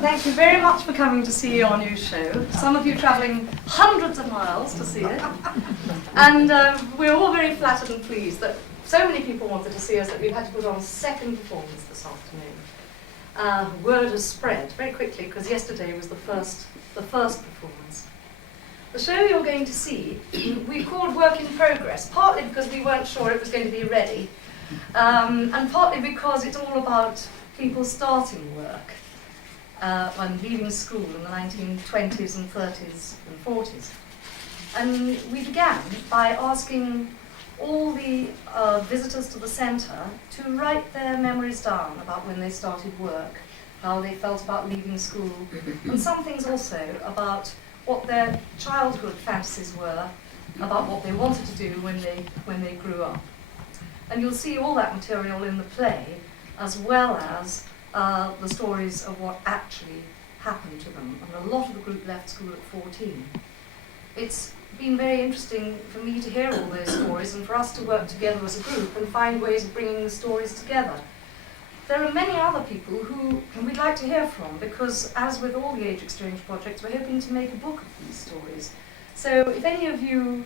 Thank you very much for coming to see our new show. Some of you travelling hundreds of miles to see it. And we're all very flattered and pleased that so many people wanted to see us that we've had to put on a second performance this afternoon. Word has spread very quickly because yesterday was the first performance. The show you're going to see, we called Work in Progress, partly because we weren't sure it was going to be ready, and partly because it's all about people starting work when leaving school in the 1920s and 30s and 40s. And we began by asking all the visitors to the centre to write their memories down about when they started work, how they felt about leaving school, and some things also about what their childhood fantasies were, about what they wanted to do when they grew up. And you'll see all that material in the play, as well as the stories of what actually happened to them. And a lot of the group left school at 14. It's been very interesting for me to hear all those stories and for us to work together as a group and find ways of bringing the stories together. There are many other people who we'd like to hear from because, as with all the Age Exchange projects, we're hoping to make a book of these stories. So if any of you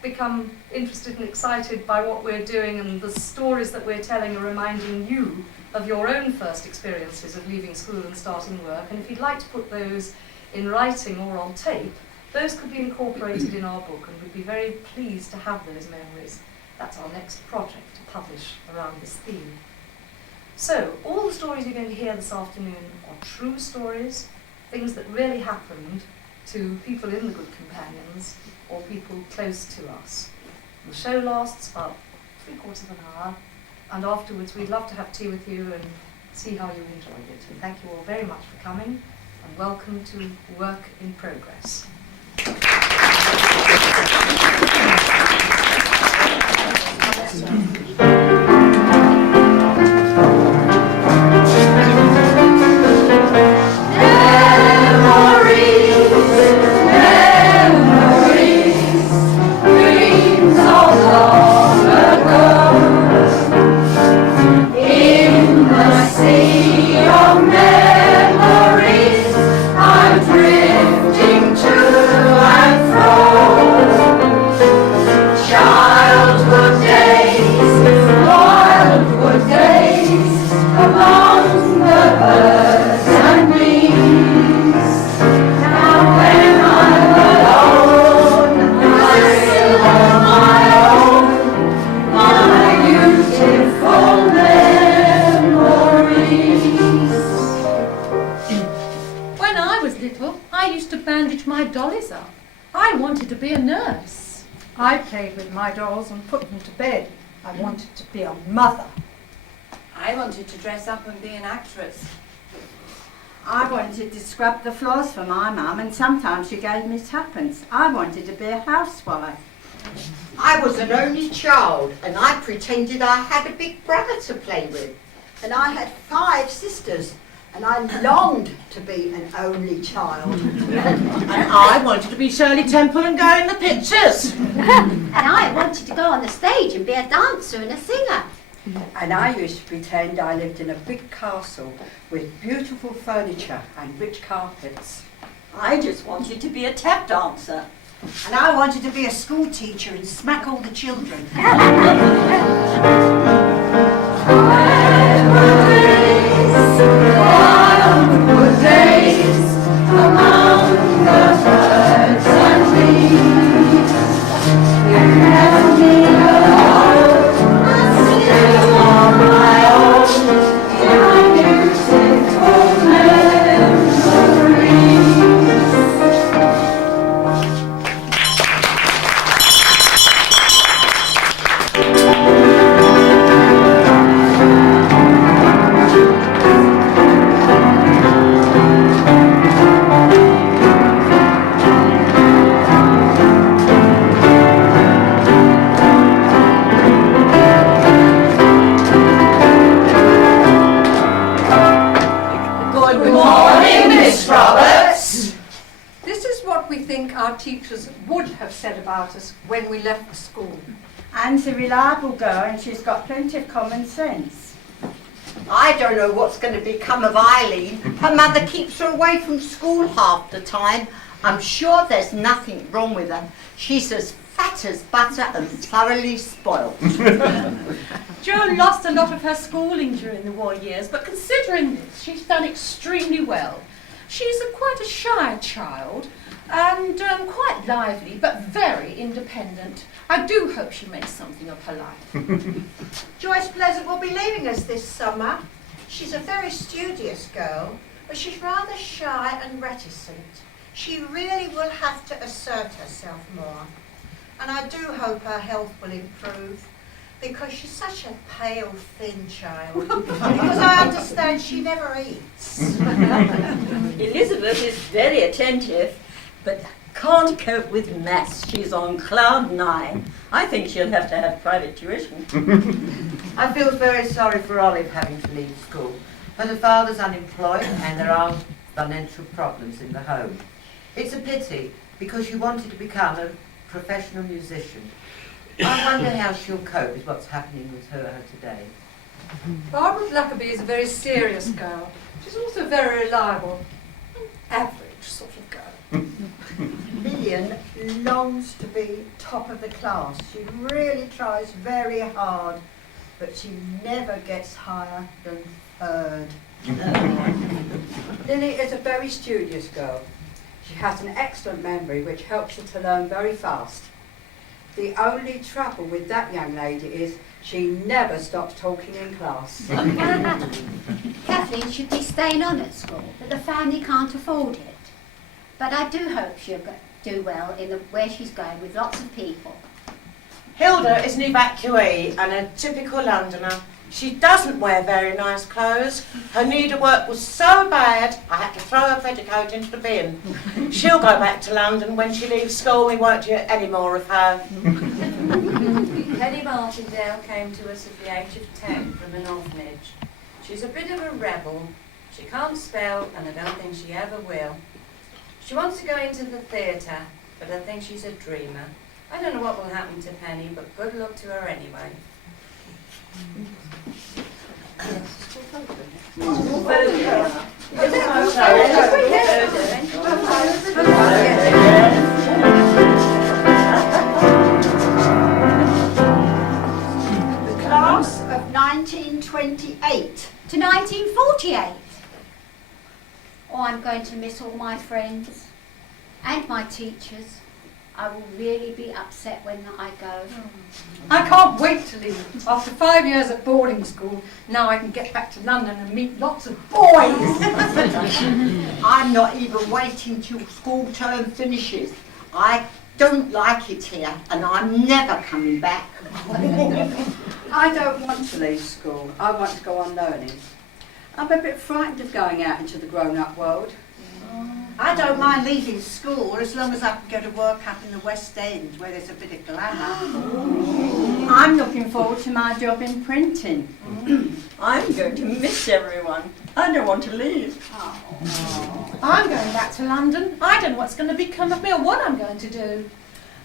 become interested and excited by what we're doing and the stories that we're telling are reminding you of your own first experiences of leaving school and starting work, and if you'd like to put those in writing or on tape, those could be incorporated in our book, and we'd be very pleased to have those memories. That's our next project, to publish around this theme. So, all the stories you're going to hear this afternoon are true stories, things that really happened to people in the Good Companions or people close to us. The show lasts about 3/4 of an hour, and afterwards we'd love to have tea with you and see how you enjoyed it. And thank you all very much for coming, and welcome to Work in Progress. I played with my dolls and put them to bed. I wanted to be a mother. I wanted to dress up and be an actress. I wanted to scrub the floors for my mum, and sometimes she gave me tuppence. I wanted to be a housewife. I was an only child, and I pretended I had a big brother to play with. And I had 5 sisters, and I longed to be an only child. And I wanted to be Shirley Temple and go in the pictures. And I wanted to go on the stage and be a dancer and a singer. And I used to pretend I lived in a big castle with beautiful furniture and rich carpets. I just wanted to be a tap dancer. And I wanted to be a school teacher and smack all the children. Wildwood days among the birds and leaves, and left me alone, still on my own, in my beautiful memories. Our teachers would have said about us when we left school. Anne's a reliable girl and she's got plenty of common sense. I don't know what's going to become of Eileen. Her mother keeps her away from school half the time. I'm sure there's nothing wrong with her. She's as fat as butter and thoroughly spoilt. Jo lost a lot of her schooling during the war years, but considering this, she's done extremely well. She's quite a shy child and quite lively, but very independent. I do hope she makes something of her life. Joyce Pleasant will be leaving us this summer. She's a very studious girl, but she's rather shy and reticent. She really will have to assert herself more. And I do hope her health will improve, because she's such a pale, thin child. Because I understand she never eats. Elizabeth is very attentive, but can't cope with maths. She's on cloud 9. I think she'll have to have private tuition. I feel very sorry for Olive having to leave school, but her father's unemployed and there are financial problems in the home. It's a pity, because she wanted to become a professional musician. I wonder how she'll cope with what's happening with her today. Barbara Blackerby is a very serious girl. She's also very reliable. Average sort of girl. Lillian longs to be top of the class. She really tries very hard, but she never gets higher than third. Lily is a very studious girl. She has an excellent memory which helps her to learn very fast. The only trouble with that young lady is she never stops talking in class. Kathleen should be staying on at school, but the family can't afford it. But I do hope she'll do well in where she's going with lots of people. Hilda is an evacuee and a typical Londoner. She doesn't wear very nice clothes. Her needlework was so bad, I had to throw her petticoat into the bin. She'll go back to London when she leaves school. We won't hear any more of her. Penny Martindale came to us at the age of 10 from an orphanage. She's a bit of a rebel. She can't spell, and I don't think she ever will. She wants to go into the theatre, but I think she's a dreamer. I don't know what will happen to Penny, but good luck to her anyway. The class of 1928. To 1948. Oh, I'm going to miss all my friends and my teachers. I will really be upset when I go. I can't wait to leave. After 5 years at boarding school, now I can get back to London and meet lots of boys. I'm not even waiting till school term finishes. I don't like it here, and I'm never coming back. I don't want to leave school. I want to go on learning. I'm a bit frightened of going out into the grown-up world. I don't mind leaving school as long as I can go to work up in the West End where there's a bit of glamour. I'm looking forward to my job in printing. I'm going to miss everyone. I don't want to leave. I'm going back to London. I don't know what's going to become of me or what I'm going to do.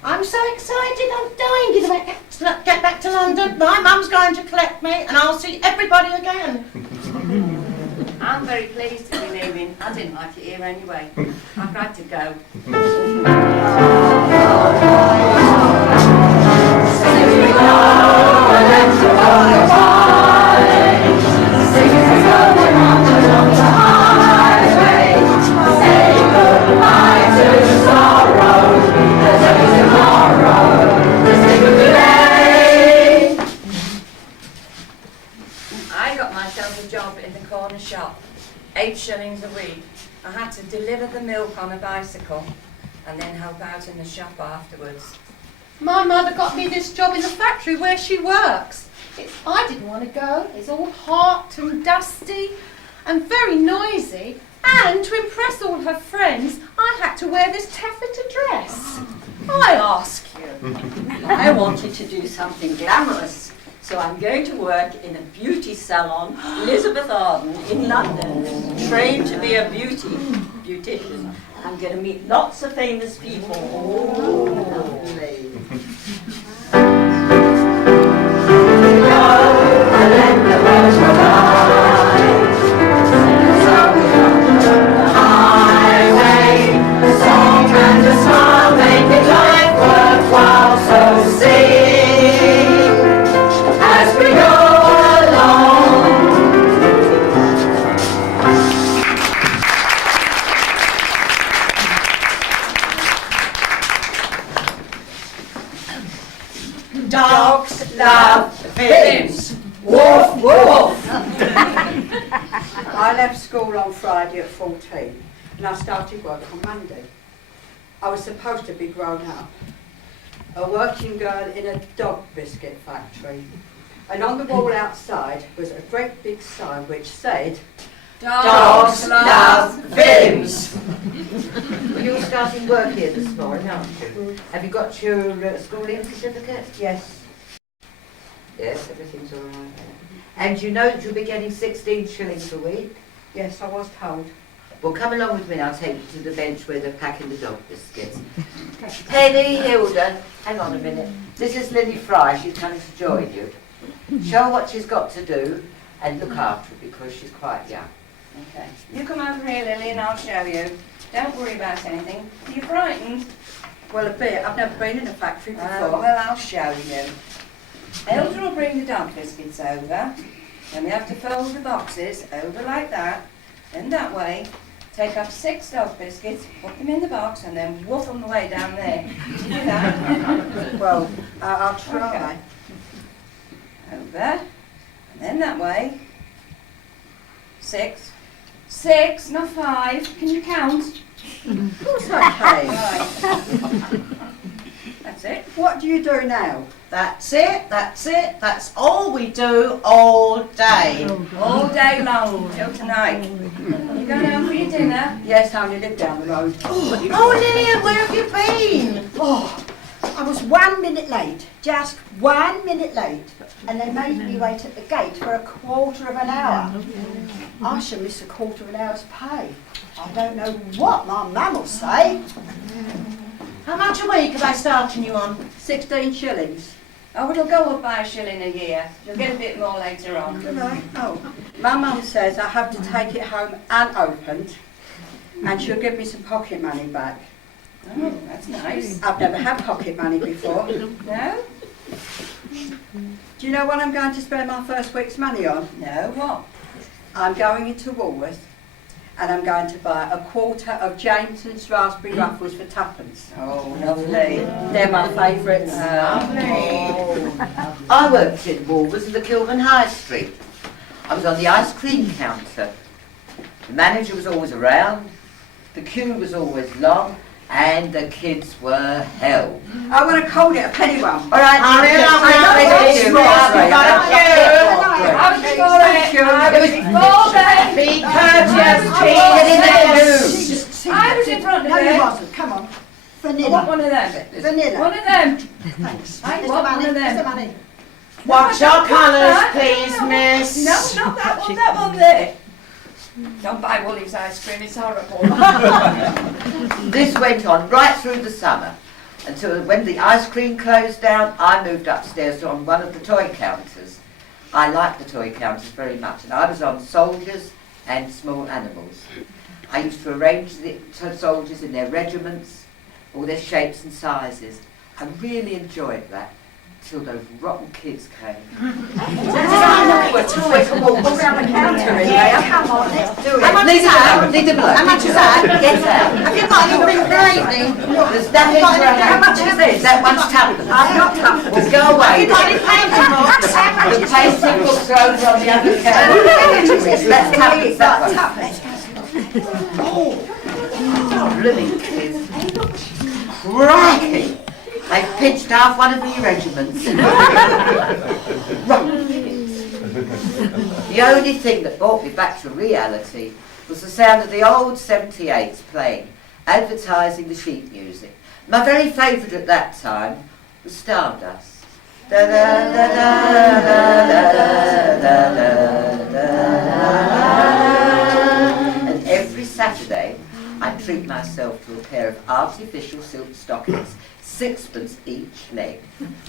I'm so excited, I'm dying to get back to London. My mum's going to collect me and I'll see everybody again. I'm very pleased to be leaving. I didn't like it here anyway. I've got to go. I got myself a job in the corner shop, 8 shillings a week. I had to deliver the milk on a bicycle and then help out in the shop afterwards. My mother got me this job in the factory where she works. I didn't want to go. It's all hot and dusty and very noisy. And to impress all her friends, I had to wear this taffeta dress. I ask you. I wanted to do something glamorous, so I'm going to work in a beauty salon, Elizabeth Arden, in London, trained to be a beautician. I'm going to meet lots of famous people. Oh, lovely. Let the world go by. on Friday at 14 and I started work on Monday. I was supposed to be grown up, a working girl in a dog biscuit factory. And on the wall outside was a great big sign which said, Dogs love Vims. Well, You're starting work here this morning, aren't you? Have you got your schooling certificate? yes. Yes, everything's all right. And you know that you'll be getting 16 shillings a week? Yes, I was told. Well, come along with me and I'll take you to the bench where they're packing the dog biscuits. Penny, Hilda, hang on a minute. This is Lily Fry. She's coming to join you. Show her what she's got to do and look after her because she's quite young. Okay. You come over here, Lily, and I'll show you. Don't worry about anything. Are you frightened? Well, a bit. I've never been in a factory before. Well, I'll show you. Elder will bring the dog biscuits over. Then we have to fold the boxes over like that. Then that way. Take up 6 dog biscuits, put them in the box, and then woof them away down there. Can you do that? Well, I'll try. Okay. Over. And then that way. 6. 6, not 5. Can you count? Of course I can. Right. That's it. What do you do now? That's it, that's it. That's all we do all day. All day long till tonight. You going home for your dinner? Yes, I only live down the road. Oh, Lillian, where have you been? Oh, I was 1 minute late, just 1 minute late, and they made me wait at the gate for a quarter of an hour. I shall miss a quarter of an hour's pay. I don't know what my mum will say. How much a week are they starting you on? 16 shillings. Oh, it'll go up by a shilling a year. You'll get a bit more later on. Do I? Oh. My mum says I have to take it home unopened, and she'll give me some pocket money back. Oh, that's nice. I've never had pocket money before. No? Do you know what I'm going to spend my first week's money on? No, what? I'm going into Woolworths and I'm going to buy a quarter of Jameson's raspberry ruffles for 2pence. Oh, lovely. They're my favourites. I worked in Woolworths in the Kilburn High Street. I was on the ice cream counter. The manager was always around, the queue was always long, and the kids were hell. I want to call it a penny one. All right, I was before it. Be courteous, Get in the queue. I was in front of No, you it. wasn't. Come on. I want Vanilla. one of them. Vanilla. One of them. Thanks. I Mr. want Manning, one of them. Mr. Manning. Watch No, your not colours, that. please, miss. No, not that one. That one there. Don't buy Woolies ice cream. It's horrible. This went on right through the summer until when the ice cream closed down, I moved upstairs on one of the toy counters. I like the toy counters very much, and I was on soldiers and small animals. I used to arrange the soldiers in their regiments, all their shapes and sizes. I really enjoyed that till those rotten kids came. Come on, let's do it. Leave them alone, leave them alone. How much is that? Get out. Have you got anything for evening? There's nothing for How much is this? That one's tablet. I'm not comfortable. Well, go away. Got any painting books? The painting books are over on the other counter. That's tablets, that one. Oh, blooming kids. Crikey! They've pinched half one of the regiments. The only thing that brought me back to reality was the sound of the old 78s playing, advertising the sheet music. My very favourite at that time was Stardust. Da da da da da da da da da. And every Saturday I treat myself to a pair of artificial silk stockings, 6pence each leg.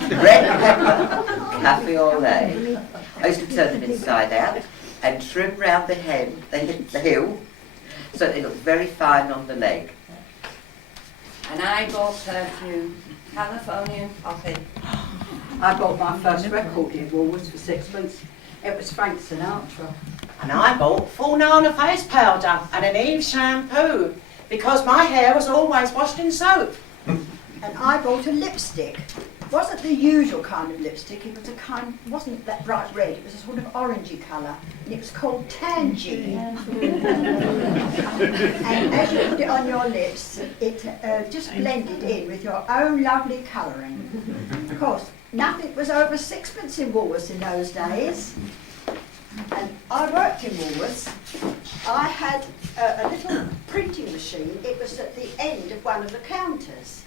Red pepper, cafe au lait. I used to turn them inside out and trim round the hem, the heel, so they look very fine on the leg. And I bought perfume, Californian coffee. I bought my first record in Woolworths for 6pence. It was Frank Sinatra. And I bought full Nana face powder and an Eve shampoo because my hair was always washed in soap. And I bought a lipstick wasn't the usual kind of lipstick. It was a kind, wasn't that bright red. It was a sort of orangey colour, and it was called Tangy. And as you put it on your lips, it just blended in with your own lovely colouring. Of course, nothing was over sixpence in Woolworths in those days. And I worked in Woolworths. I had a little printing machine. It was at the end of one of the counters.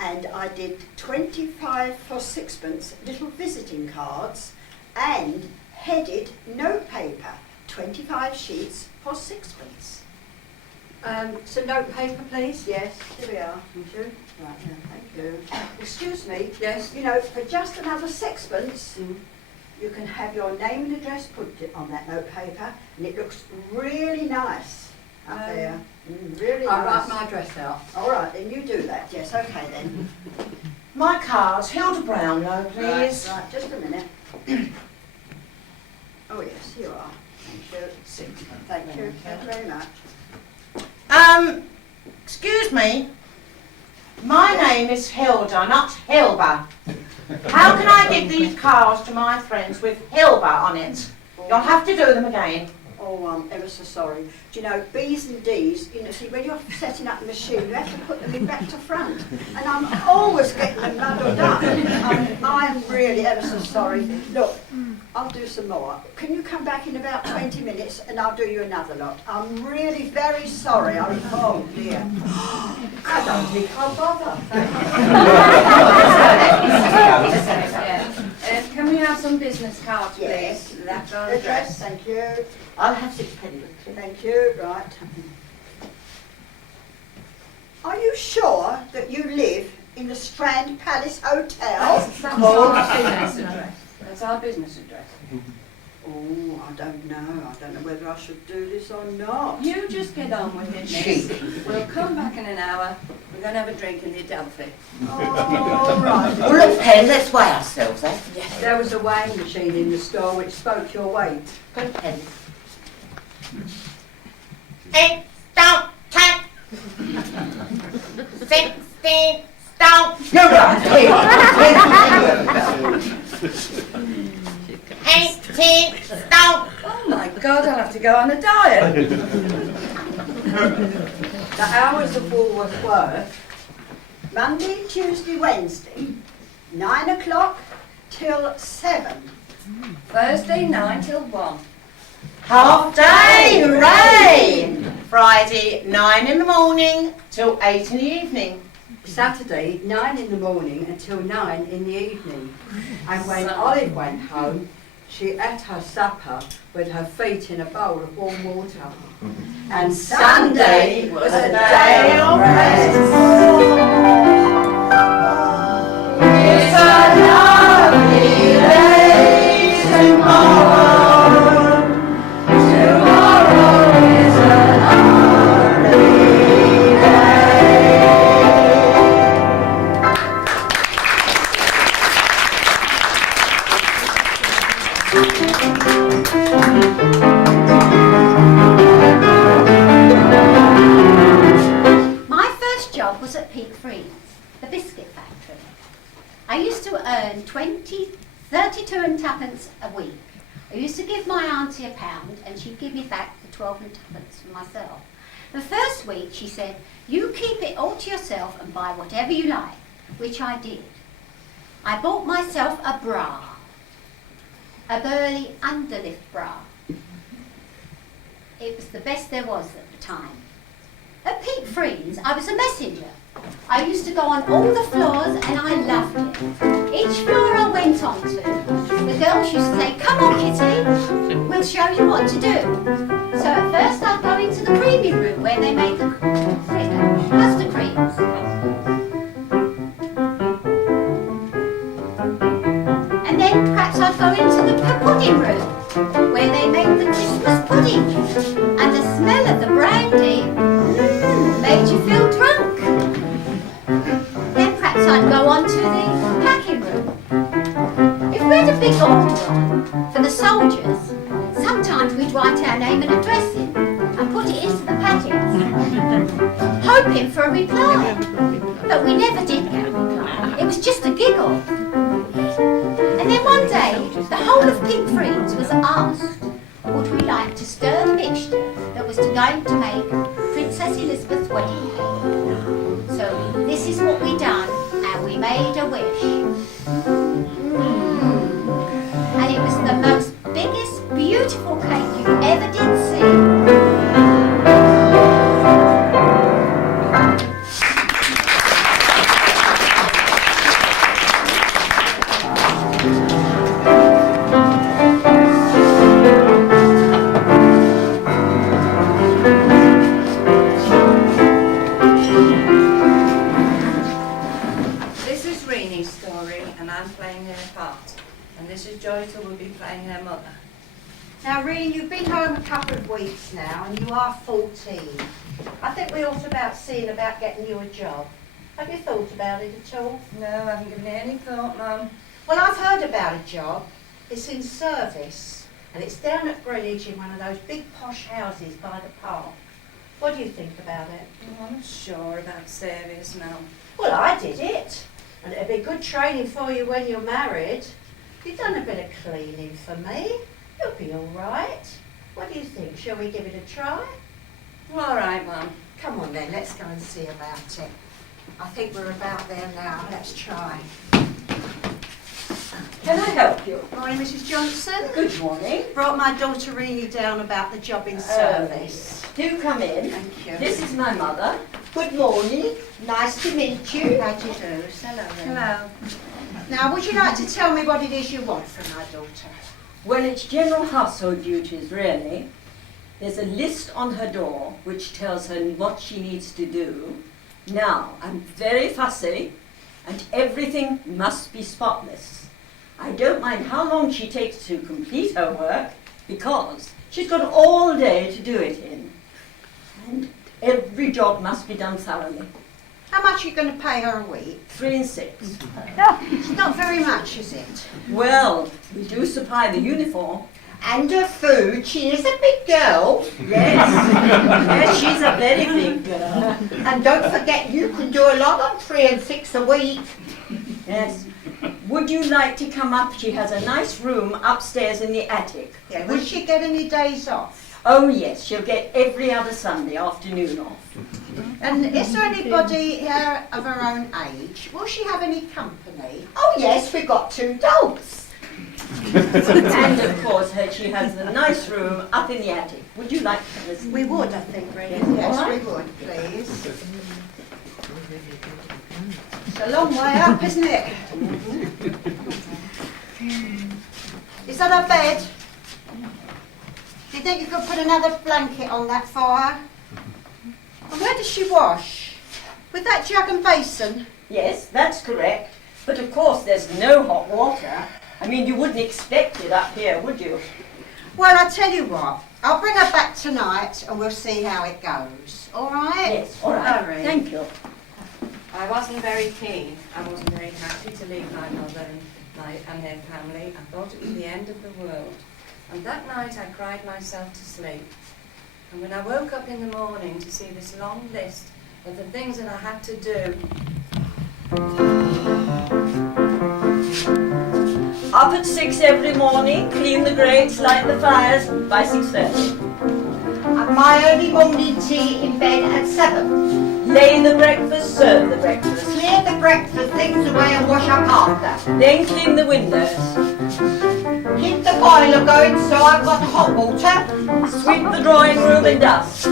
And I did 25 for sixpence little visiting cards and headed notepaper, 25 sheets for sixpence. Some note paper, please. Yes, here we are. Thank you. Right, yeah, thank you. Excuse me. Yes. You know, for just another sixpence, you can have your name and address put on that notepaper, and it looks really nice up there. Really I'll nice. write my address out. All right, then you do that. Yes, okay then. My card's Hilda Brownlow, please. Right, just a minute. Oh yes, here you are. Thank you. Thank you. Thank you very much. Excuse me. My name is Hilda, not Hilba. How can I give these cards to my friends with Hilba on it? You'll have to do them again. Oh, I'm ever so sorry. Do you know, B's and D's, you know, see, when you're setting up the machine, you have to put them in back to front. And I'm always getting them muddled up. I'm really ever so sorry. Look, I'll do some more. Can you come back in about 20 minutes and I'll do you another lot? I'm really very sorry. Oh, dear. I don't think I'll bother. Can we have some business cards, Yes. please? That's our Address, address. thank you. I'll have sixpenny. Thank you, right. Are you sure that you live in the Strand Palace Hotel? That's our business address. That's our business address. Oh, I don't know. I don't know whether I should do this or not. You just get on with it, miss. We'll come back in an hour. We're going to have a drink in the Adelphi. All right. Well, look, Pen, let's weigh ourselves, eh? Yes. There was a weighing machine in the store which spoke your weight. Go, Pen. 8 stone, 10. 16 stone. You're right, Pen. 18 stone. Oh my God, I'll have to go on a diet. The hours of Woolworth work, Monday, Tuesday, Wednesday, 9 o'clock till 7. Thursday 9 till 1. Half day, hooray! Friday, 9 in the morning till 8 in the evening. Saturday 9 in the morning until 9 in the evening. And when Olive went home, she ate her supper with her feet in a bowl of warm water. And Sunday was a day of rest. It's a lovely day tomorrow. Tomorrow is a lovely My first job was at Peak Freeze, the biscuit factory. I used to earn 32 and twopence a week. I used to give my auntie £1 and she'd give me back the 12 and twopence for myself. The first week she said, you keep it all to yourself and buy whatever you like, which I did. I bought myself a bra, a burly underlift bra. It was the best there was at the time. At Peak Freeze, I was a messenger. I used to go on all the floors and I loved it. Each floor I went on to, the girls used to say, come on Kitty, we'll show you what to do. So at first I'd go into the creamy room where they made the custard creams. And then perhaps I'd go into the pudding room where they make the Christmas pudding. And the smell of the brandy made you feel drunk. Then perhaps I'd go on to the packing room. If we had a big order on for the soldiers, sometimes we'd write our name and address in and put it into the packets, hoping for a reply. But we never did get a reply. It was just a giggle. And then one day, the whole of Pinkfreeds was asked, would we like to stir the mixture that was going to make Princess Elizabeth's wedding cake? So this is what we done, and we made a wish. And it was the most biggest, beautiful cake you ever did see. This is Reenie's story, and I'm playing her part. And this is Joyce, who will be playing her mother. Now, Reen, you've been home a couple of weeks now, and you are 14. I think we ought about seeing about getting you a job. Have you thought about it at all? No, I haven't given it any thought, Mum. Well, I've heard about a job. It's in service, and it's down at Greenwich in one of those big posh houses by the park. What do you think about it? Oh, I'm not sure about service now. Well, I did it, and it'd be good training for you when you're married. You've done a bit of cleaning for me. You'll be all right. What do you think? Shall we give it a try? All right, Mum. Come on then, let's go and see about it. I think we're about there now. Let's try. Can I help you? Morning, Mrs. Johnson. Good morning. Brought my daughter Reenie down about the job in service. Do come in. Thank you. This is my mother. Good morning. Nice to meet you. How do you do? Hello then. Hello. Now, would you like to tell me what it is you want from my daughter? Well, it's general household duties, really. There's a list on her door which tells her what she needs to do. Now, I'm very fussy, and everything must be spotless. I don't mind how long she takes to complete her work, because she's got all day to do it in. And every job must be done thoroughly. How much are you going to pay her a week? 3 and 6. It's not very much, is it? Well, we do supply the uniform. And her food. She is a big girl. Yes. Yes, she's a very big girl. And don't forget, you can do a lot on 3 and 6 a week. Yes. Would you like to come up? She has a nice room upstairs in the attic. Yeah, will she get any days off? Oh yes, she'll get every other Sunday afternoon off. And is there anybody here of her own age? Will she have any company? Oh yes, we've got 2 dogs. And of course, she has a nice room up in the attic. Would you like to listen? We would, I think, really. Yes, All right. we would, please. It's a long way up, isn't it? Is that her bed? Do you think you could put another blanket on that for her? And where does she wash? With that jug and basin? Yes, that's correct. But of course, there's no hot water. I mean, you wouldn't expect it up here, would you? Well, I'll tell you what. I'll bring her back tonight and we'll see how it goes. All right? Yes, all right. All right. Thank you. I wasn't very keen. I wasn't very happy to leave my mother and their family. I thought it was the end of the world. And that night I cried myself to sleep. And when I woke up in the morning to see this long list of the things that I had to do, Up at 6 every morning, clean the grates, light the fires by 6:30. And my early morning tea in bed at 7. Lay the breakfast, serve the breakfast. Clear the breakfast things away and wash up after. Then clean the windows. Keep the boiler going so I've got hot water. Sweep the drawing room and dust.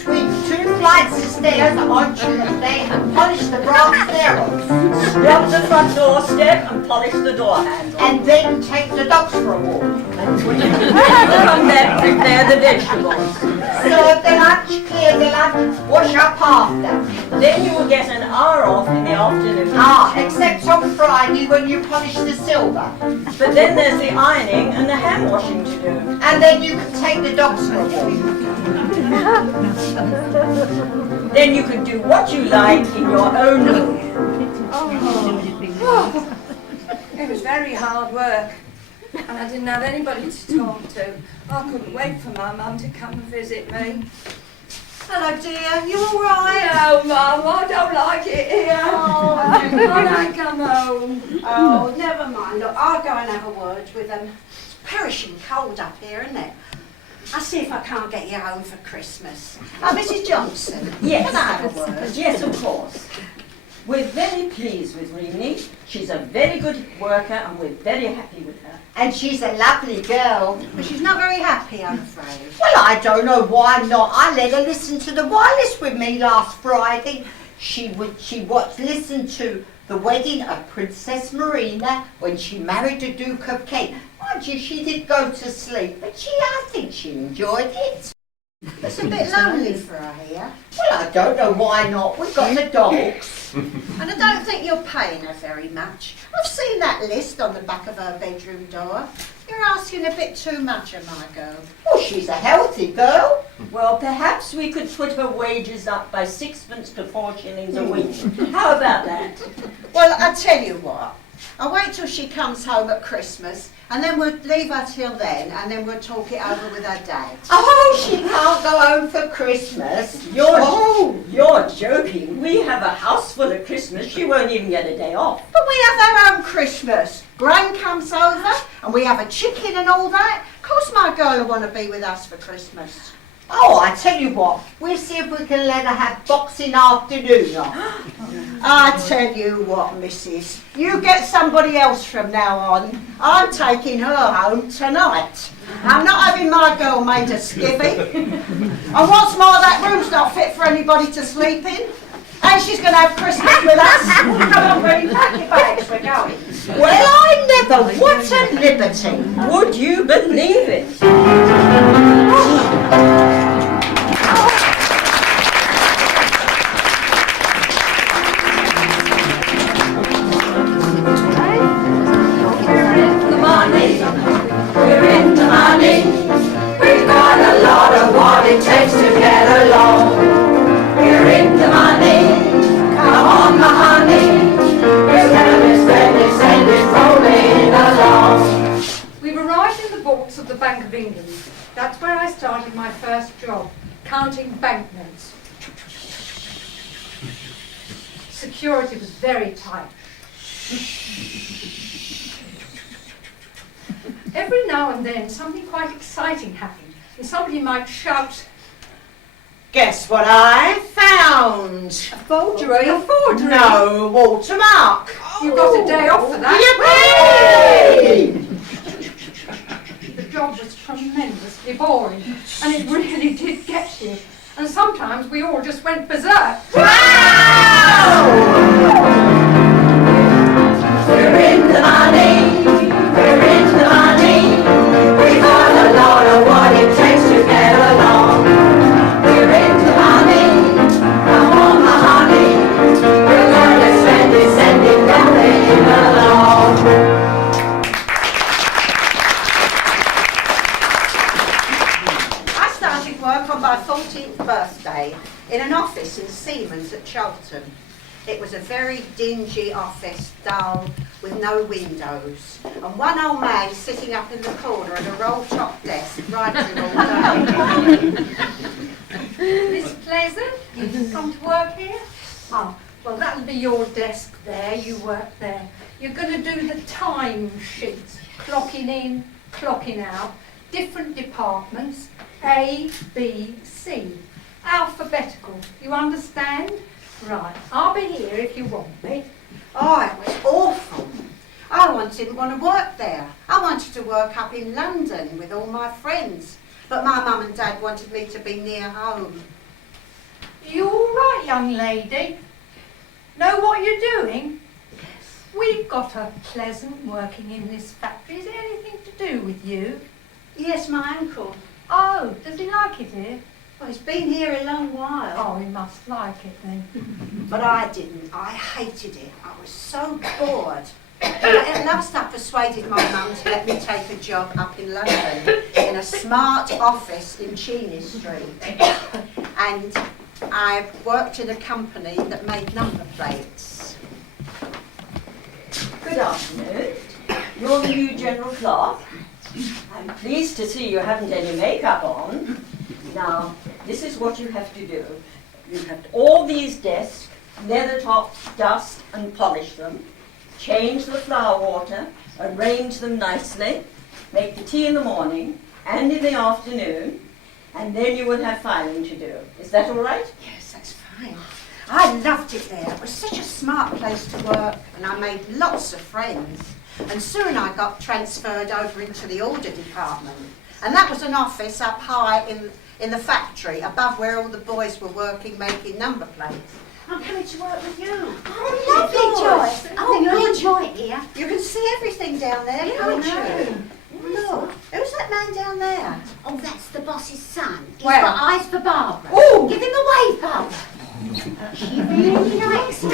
Sweep 2 flights of stairs on Tuesday and polish the brass stairwells. Scrub the front door step and polish the door handle. And then take the dogs for a walk. When you come back, prepare the vegetables. Serve the lunch, clear the lunch, wash up after. Then you will get an hour off in the afternoon. Except on Friday when you polish the silver. But then there's the ironing and the hand washing to do. And then you can take the dogs for a walk. Then you can do what you like in your own room. it was very hard work. And I didn't have anybody to talk to. I couldn't wait for my mum to come and visit me. Hello, dear. You all right? No, Mum, I don't like it here. Oh, I don't come home. Oh, never mind. Look, I'll go and have a word with them. It's perishing cold up here, isn't it? I'll see if I can't get you home for Christmas. Mrs. Johnson, Yes. can I have a word? Yes, of course. We're very pleased with Rini. She's a very good worker and we're very happy with her. And she's a lovely girl. But she's not very happy, I'm afraid. Well, I don't know why not. I let her listen to the wireless with me last Friday. She listened to the wedding of Princess Marina when she married the Duke of Kent. Mind you, she did go to sleep, but I think she enjoyed it. It's a bit lonely for her here. Well, I don't know why not. We've got the dogs. And I don't think you're paying her very much. I've seen that list on the back of her bedroom door. You're asking a bit too much of my girl. Well, she's a healthy girl. Well, perhaps we could put her wages up by 6 to 4 shillings a week. How about that? Well, I tell you what. I'll wait till she comes home at Christmas, and then we'll leave her till then, and then we'll talk it over with her dad. Oh, she can't go home for Christmas. You're joking. We have a house full at Christmas. She won't even get a day off. But we have our own Christmas. Gran comes over, and we have a chicken and all that. Of course my girl will want to be with us for Christmas. Oh, I tell you what, we'll see if we can let her have Boxing Afternoon off. I tell you what, missus, you get somebody else from now on. I'm taking her home tonight. I'm not having my girl made a skivvy. And what's more, that room's not fit for anybody to sleep in. And she's going to have Christmas with us. Come on, Bertie, pack your bags, we're going. Well, I never, what a liberty. Would you believe it? We're in the money. We've got a lot of what it takes to get along. We're in the money. Come on, my honey. We're spending, rolling along. We've arrived in the vaults of the Bank of England. That's where I started my first job, counting banknotes. Security was very tight. Every now and then something quite exciting happened, and somebody might shout, Guess what I found? "A forgery! A forgery!" No, watermark. You got a day off for that. Yippee! The job was tremendously boring, and it really did get you. And sometimes we all just went berserk. We're in the money. We're in the money. We've got a lot of what it takes to get along. We're in the money. Come on, my honey. We're gonna spend it, rolling along. I started work on my 14th birthday in an office in Siemens at Charlton. It was a very dingy office, dull, with no windows, and one old man sitting up in the corner at a roll-top desk writing all day. Miss Pleasant, you've come to work here? Oh, well, that'll be your desk there. You work there. You're going to do the time sheets, clocking in, clocking out, different departments, A, B, C, alphabetical. You understand? Right, I'll be here if you want me. Oh, it was awful. Didn't want to work there. I wanted to work up in London with all my friends, but my mum and dad wanted me to be near home. You all right, young lady? Know what you're doing? Yes. We've got a Pleasant working in this factory. Is it anything to do with you? Yes, my uncle. Oh, does he like it here? Well, he's been here a long while. Oh, he must like it then. But I didn't. I hated it. I was so bored. At last I persuaded my mum to let me take a job up in London in a smart office in Cheney Street. And I worked in a company that made number plates. Good afternoon. You're the new general clerk. I'm pleased to see you haven't any makeup on. Now, this is what you have to do. You have all these desks, leather tops, dust and polish them, change the flower water, arrange them nicely, make the tea in the morning and in the afternoon, and then you will have filing to do. Is that all right? Yes, that's fine. I loved it there. It was such a smart place to work, and I made lots of friends. And soon I got transferred over into the order department. And that was an office up high in the factory, above where all the boys were working, making number plates. I'm coming to work with you. Oh, lovely, Joyce. Oh, you'll enjoy it here. You can see everything down there, can't you? Look, who's that man down there? Oh, that's the boss's son. He's Where? got eyes for Barbara. Ooh. Give him a wave, Barbara. She really likes him.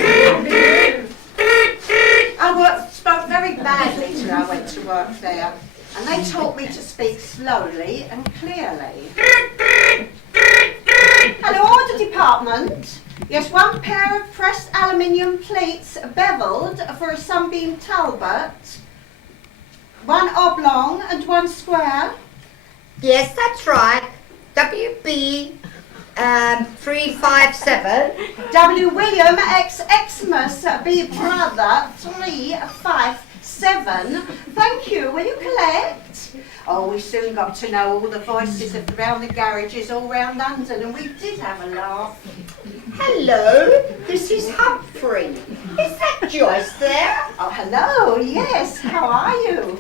I spoke very badly till I went to work there. And they taught me to speak slowly and clearly. Hello, order department. Yes, one pair of pressed aluminium plates beveled for a Sunbeam Talbot. One oblong and one square. Yes, that's right. WB 357. W. William X. Xmas B. Brother 357. Thank you. Will you collect? Oh, we soon got to know all the voices around the garages all round London, and we did have a laugh. Hello, this is Humphrey. Is that Joyce there? Oh, hello. Yes. How are you?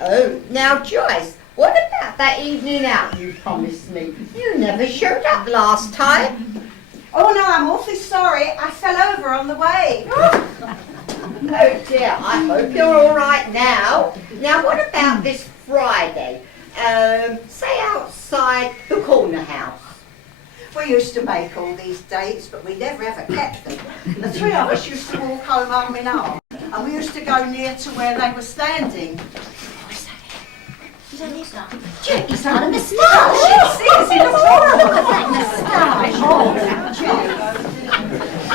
Oh, now Joyce, what about that evening out you promised me? You never showed up last time. Oh no, I'm awfully sorry. I fell over on the way. Oh dear, I hope you're all right now. Now what about this Friday? Say outside the corner house. We used to make all these dates, but we never ever kept them. The three of us used to walk home arm in arm, and we used to go near to where they were standing. He's got a moustache. Yes, he looks horrible. Look at that moustache.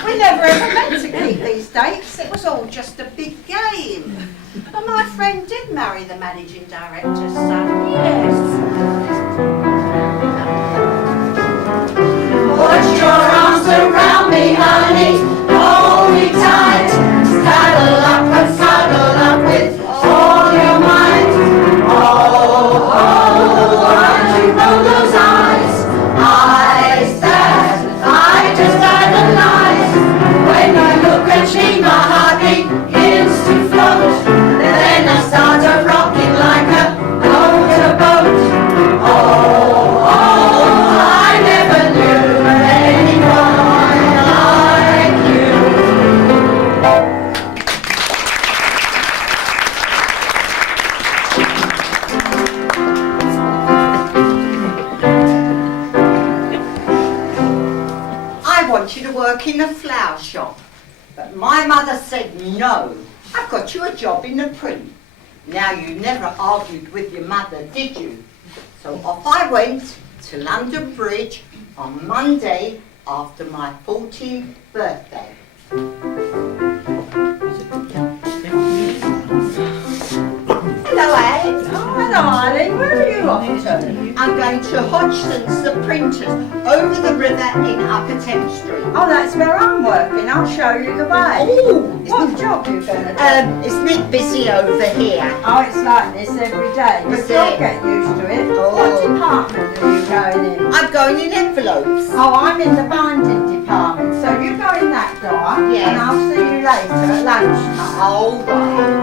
We never ever meant to keep these dates. It was all just a big game. But my friend did marry the managing director's son. Yes. Put your arms around me, honey, hold me tight. Saddle up and saddle up with all your might. Oh, why'd you roll those eyes? Eyes that I just idolize. When I look at you, my heart begins to float. Then I start a rocking like a motorboat. Oh, I never knew anyone like you. I want you to work in the flower shop, but my mother said no. I've got you a job in the print. Now you never argued with your mother, did you? So off I went to London Bridge on Monday after my 14th birthday. Hello, Ed. Oh, hello, Eileen. Where are you off to? I'm going to Hodgson's, the printers, over the river in Upper Thames Street. Oh, that's where I'm working. I'll show you the way. Oh, What job are you going to do? isn't it busy over here? Oh, it's like this every day. But Is you'll it? get used to it. Oh. What department are you going in? I'm going in envelopes. Oh, I'm in the binding department. So you go in that door, Yes. and I'll see you later at lunchtime. All right.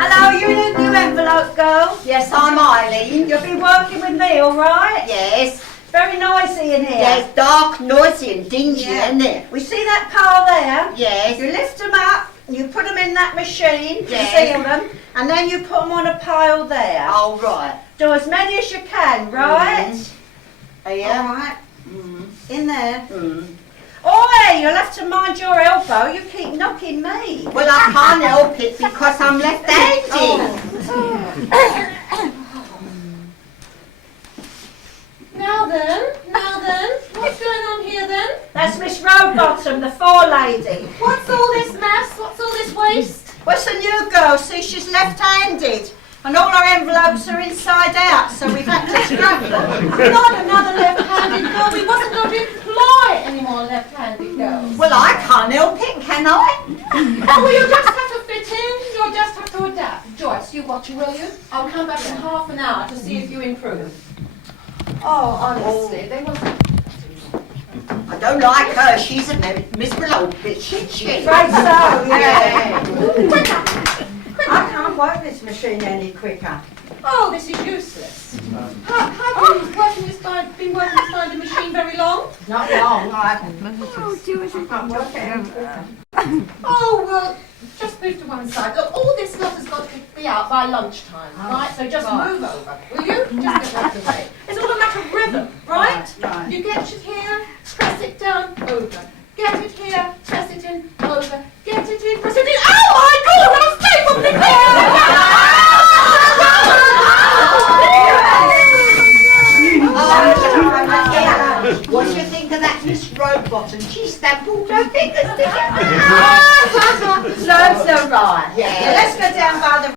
Hello, you in a new envelope, girl? Yes, I'm Eileen. You'll be working with me, all right? Yes. Very noisy in here. Yes, dark, noisy and dingy, Yeah. isn't it? We see that pile there? Yes. You lift them up, you put them in that machine, you Yes. seal them, and then you put them on a pile there. All right. Do as many as you can, right? Are you? All right. In there. Oi, you'll have to mind your elbow, you keep knocking me. Well, I can't help it because I'm left-handed. Now then, what's going on here then? That's Miss Rowbottom, the forelady. What's all this mess? What's all this waste? What's the new girl? See, she's left-handed. And all our envelopes are inside out, so we've had to scrap them. Not another left-handed girl. We wasn't going to employ any more left-handed girls. Well, I can't help it, can I? Oh, well, you just have to fit in. You'll just have to adapt. Joyce, you watch, will you? I'll come back in half an hour to see if you improve. Oh, honestly, they wasn't. I don't like her. She's a miserable old bitch, isn't she? Right, so, Yeah. I can't work this machine any quicker. Oh, this is useless. Have you been working this behind the machine very long? Not long, I haven't. Oh, Jewish, I can't work it any quicker. Oh, well, just move to one side. Look, all this stuff has got to be out by lunchtime, right? So just move over, will you? Just get out of the way. It's all a matter of rhythm, right? Right. You get it here, press it down, over. Get it here, press it in, over. Get it in, press it in. Oh my God, I'm stable! What do you think of that Miss Rowbottom? She stamped all her fingers together. Serves her right. Yeah. Let's go down by the